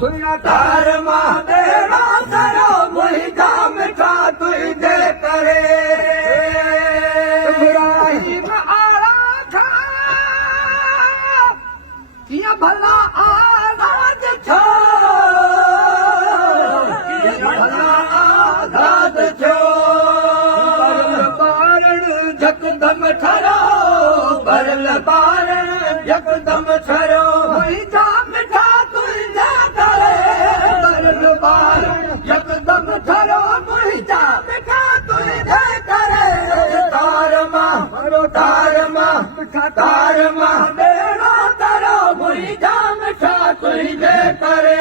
तार मां बेड़ा करो मुंहिंजा मिठा तुंहिंजे करे इब्राहिम आला था कीअं भला आज़ाद थियो भला आज़ाद थियो ॿारण यकदम ठरो भरल ॿारण यकदम ठरो मुंहिंजा मिठा तुंहिंजे करे भरल ॿारण यकदम ठरो मुंहिंजा मिठा तुंहिंजे करे तार मां बेड़ा करो मुंहिंजा मिठा तुंहिंजे करे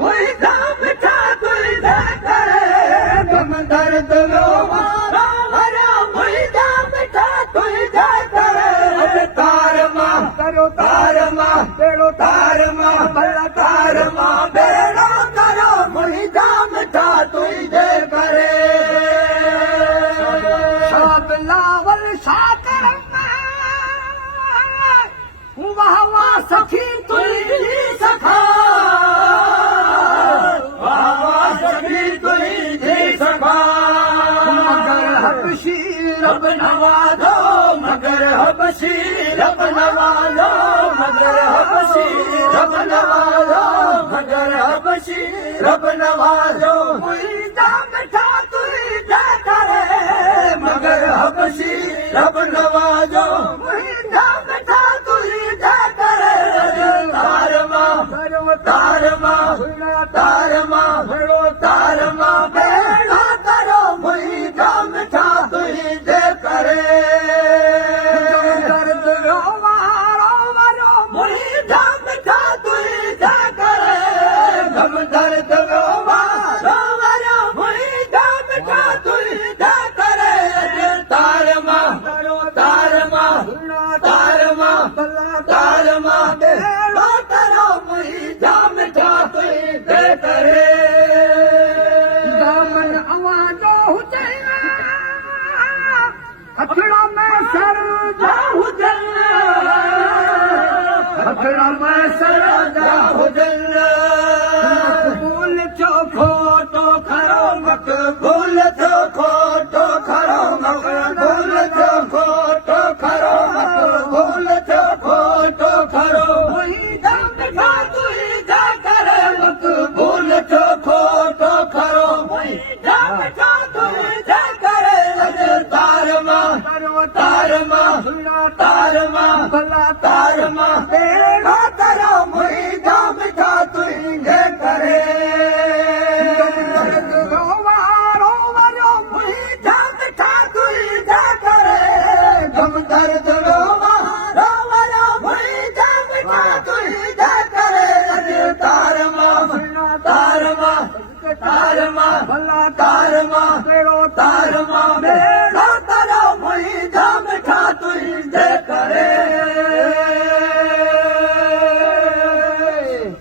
मुंहिंजा मिठा तुंहिंजे करे गम दर्द मुंहिंजा मिठा तुंहिंजे करे तार मां बेड़ो तार मां भला तार मां बेड़ो करो मुंहिंजा मिठा तुंहिंजे करे बिलावल साकर वाह वाह सखी तुंहिंजी सखा वाह वाह सखी तुंहिंजी सखा मगर हबशी रब नवाज़ो मगर हबशी रब नवाज़ो मगर हबशी रब नवाज़ो मगर हबशी रब नवाज़ो मुंहिंजा मिठा तुंहिंजे करे मगर हबशी रब नवाज़ो मुंहिंजा मिठा तुंहिंजे करे तार मां बेड़ा करो मुंहिंजा मिठा तुंहिंजे करे दर्द मुंहिंजा मिठा तुंहिंजे करे गम दर्द मुंहिंजा मिठा तुंहिंजे करे तार मां बेड़ा करो मुंहिंजा मिठा तुंहिंजे करे दामन आवाज़ो हुजनि हथड़ा में सर जा हुजनि हथड़ा में सर जा हुजनि मक़बूल थियो खोटो खरो मक़बूल थियो खोटो खरो मक़बूल थियो खोटो खरो मक़बूल थियो खोटो खरो मुंहिंजा मिठा तुंहिंजे करे मक़बूल थियो खोटो खरो मुंहिंजा मिठा तुंहिंजे करे तार मां भला तार मां बेड़ा करो मुंहिंजा मिठा तुंहिंजे करे मुंहिंजा मिठा तुंहिंजे करे गम दर्द मुंहिंजा मिठा तुंहिंजे करे तार मां भला तार मां बेड़ो तार मां